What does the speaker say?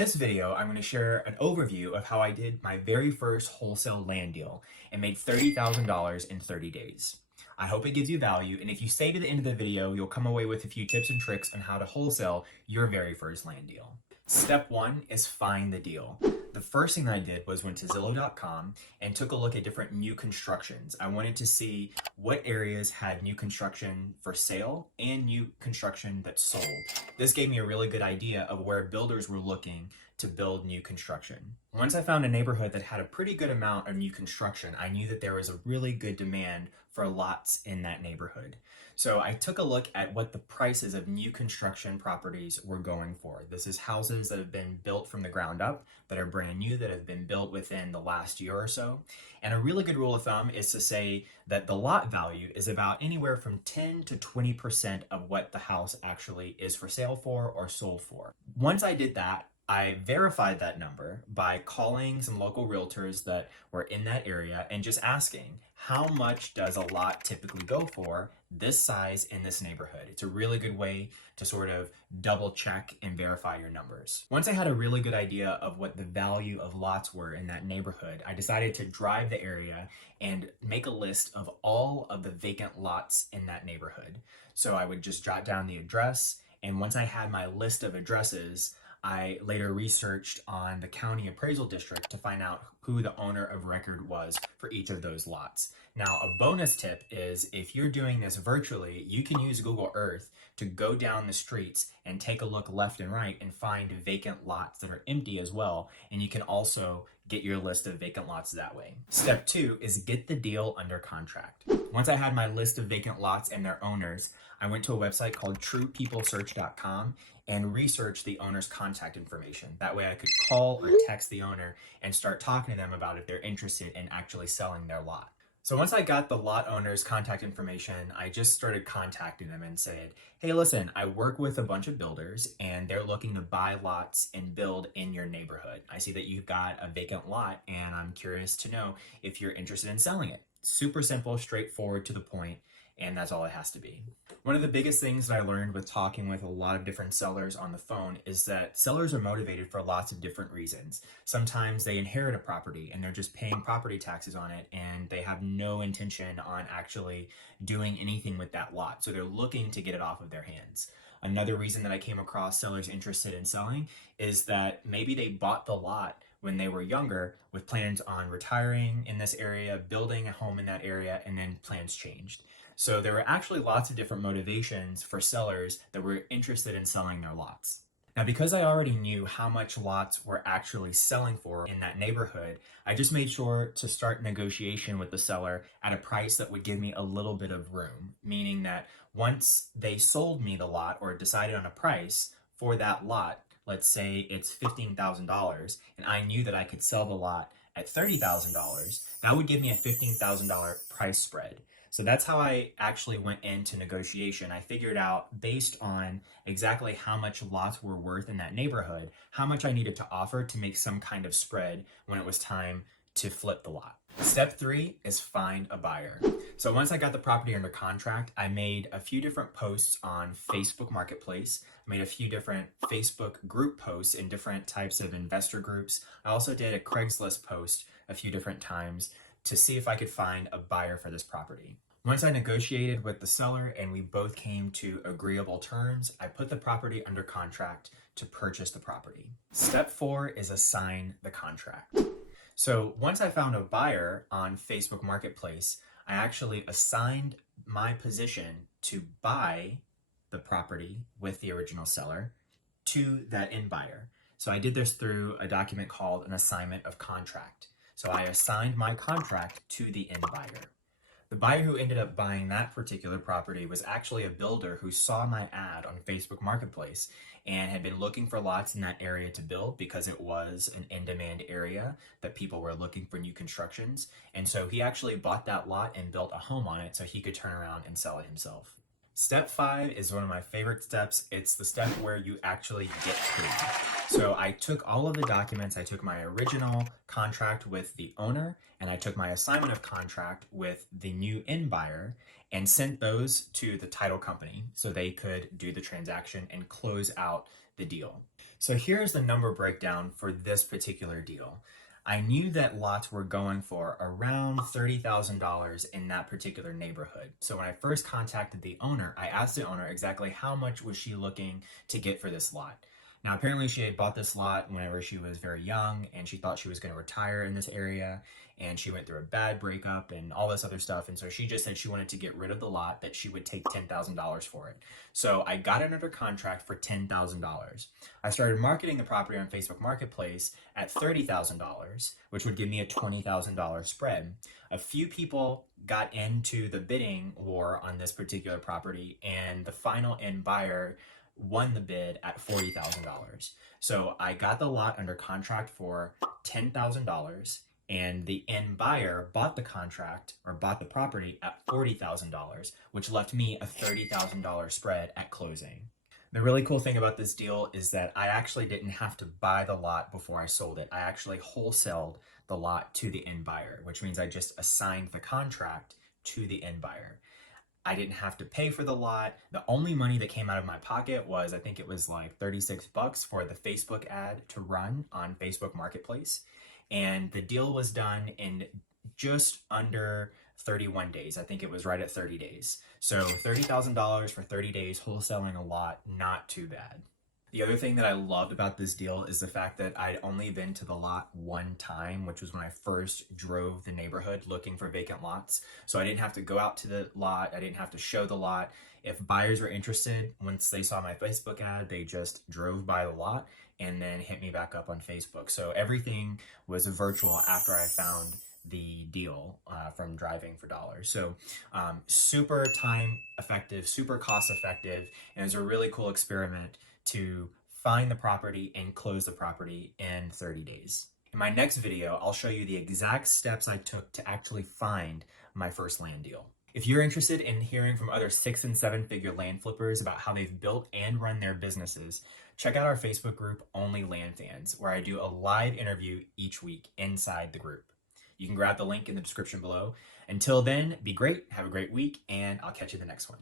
this video, I'm going to share an overview of how I did my very first wholesale land deal and made $30,000 in 30 days. I hope it gives you value, and if you stay to the end of the video, you'll come away with a few tips and tricks on how to wholesale your very first land deal. Step one is find the deal. The first thing that I did was went to Zillow.com and took a look at different new constructions. I wanted to see what areas had new construction for sale and new construction that sold. This gave me a really good idea of where builders were looking to build new construction. Once I found a neighborhood that had a pretty good amount of new construction, I knew that there was a really good demand for lots in that neighborhood. So I took a look at what the prices of new construction properties were going for. This is houses that have been built from the ground up, that are brand new, that have been built within the last year or so. And a really good rule of thumb is to say that the lot value is about anywhere from 10 to 20% of what the house actually is for sale for or sold for. Once I did that, I verified that number by calling some local realtors that were in that area and just asking, how much does a lot typically go for this size in this neighborhood? It's a really good way to sort of double check and verify your numbers. Once I had a really good idea of what the value of lots were in that neighborhood, I decided to drive the area and make a list of all of the vacant lots in that neighborhood. So I would just jot down the address, and once I had my list of addresses, I later researched on the county appraisal district to find out who the owner of record was for each of those lots. Now, a bonus tip is if you're doing this virtually, you can use Google Earth to go down the streets and take a look left and right and find vacant lots that are empty as well. And you can also get your list of vacant lots that way. Step two is get the deal under contract. Once I had my list of vacant lots and their owners, I went to a website called truepeoplesearch.com and researched the owner's contact information. That way I could call or text the owner and start talking to them about if they're interested in actually selling their lot. So once I got the lot owner's contact information, I just started contacting them and said, hey, listen, I work with a bunch of builders and they're looking to buy lots and build in your neighborhood. I see that you've got a vacant lot and I'm curious to know if you're interested in selling it. Super simple, straightforward, to the point, and that's all it has to be. One of the biggest things that I learned with talking with a lot of different sellers on the phone is that sellers are motivated for lots of different reasons. Sometimes they inherit a property and they're just paying property taxes on it and they have no intention on actually doing anything with that lot. So they're looking to get it off of their hands. Another reason that I came across sellers interested in selling is that maybe they bought the lot when they were younger with plans on retiring in this area, building a home in that area, and then plans changed. So there were actually lots of different motivations for sellers that were interested in selling their lots. Now, because I already knew how much lots were actually selling for in that neighborhood, I just made sure to start negotiation with the seller at a price that would give me a little bit of room, meaning that once they sold me the lot or decided on a price for that lot, let's say it's $15,000, and I knew that I could sell the lot at $30,000, that would give me a $15,000 price spread. So that's how I actually went into negotiation. I figured out, based on exactly how much lots were worth in that neighborhood, how much I needed to offer to make some kind of spread when it was time to flip the lot. Step three is find a buyer. So once I got the property under contract, I made a few different posts on Facebook Marketplace. I made a few different Facebook group posts in different types of investor groups. I also did a Craigslist post a few different times to see if I could find a buyer for this property. Once I negotiated with the seller and we both came to agreeable terms, I put the property under contract to purchase the property. Step four is assign the contract. So once I found a buyer on Facebook Marketplace, I actually assigned my position to buy the property with the original seller to that end buyer. So I did this through a document called an assignment of contract. So I assigned my contract to the end buyer. The buyer who ended up buying that particular property was actually a builder who saw my ad on Facebook Marketplace and had been looking for lots in that area to build because it was an in-demand area that people were looking for new constructions. And so he actually bought that lot and built a home on it so he could turn around and sell it himself. Step five is one of my favorite steps. It's the step where you actually get paid. So I took all of the documents. I took my original contract with the owner and I took my assignment of contract with the new end buyer and sent those to the title company so they could do the transaction and close out the deal. So here's the number breakdown for this particular deal. I knew that lots were going for around $30,000 in that particular neighborhood. So when I first contacted the owner, I asked the owner exactly how much was she looking to get for this lot. Now, apparently she had bought this lot whenever she was very young and she thought she was going to retire in this area, and she went through a bad breakup and all this other stuff. And so she just said she wanted to get rid of the lot, that she would take $10,000 for it. So I got it under contract for $10,000. I started marketing the property on Facebook Marketplace at $30,000, which would give me a $20,000 spread. A few people got into the bidding war on this particular property, and the final end buyer won the bid at $40,000. So I got the lot under contract for $10,000, and the end buyer bought the contract or bought the property at $40,000, which left me a $30,000 spread at closing. The really cool thing about this deal is that I actually didn't have to buy the lot before I sold it. I actually wholesaled the lot to the end buyer, which means I just assigned the contract to the end buyer. I didn't have to pay for the lot. The only money that came out of my pocket was, I think it was like 36 bucks for the Facebook ad to run on Facebook Marketplace. And the deal was done in just under 31 days. I think it was right at 30 days. So $30,000 for 30 days wholesaling a lot, not too bad. The other thing that I loved about this deal is the fact that I'd only been to the lot one time, which was when I first drove the neighborhood looking for vacant lots. So I didn't have to go out to the lot. I didn't have to show the lot. If buyers were interested, once they saw my Facebook ad, they just drove by the lot and then hit me back up on Facebook. So everything was virtual after I found the deal from driving for dollars. So super time effective, super cost effective, and it was a really cool experiment to find the property and close the property in 30 days. In my next video, I'll show you the exact steps I took to actually find my first land deal. If you're interested in hearing from other 6- and 7-figure land flippers about how they've built and run their businesses, check out our Facebook group, OnlyLandFans, where I do a live interview each week inside the group. You can grab the link in the description below. Until then, be great, have a great week, and I'll catch you in the next one.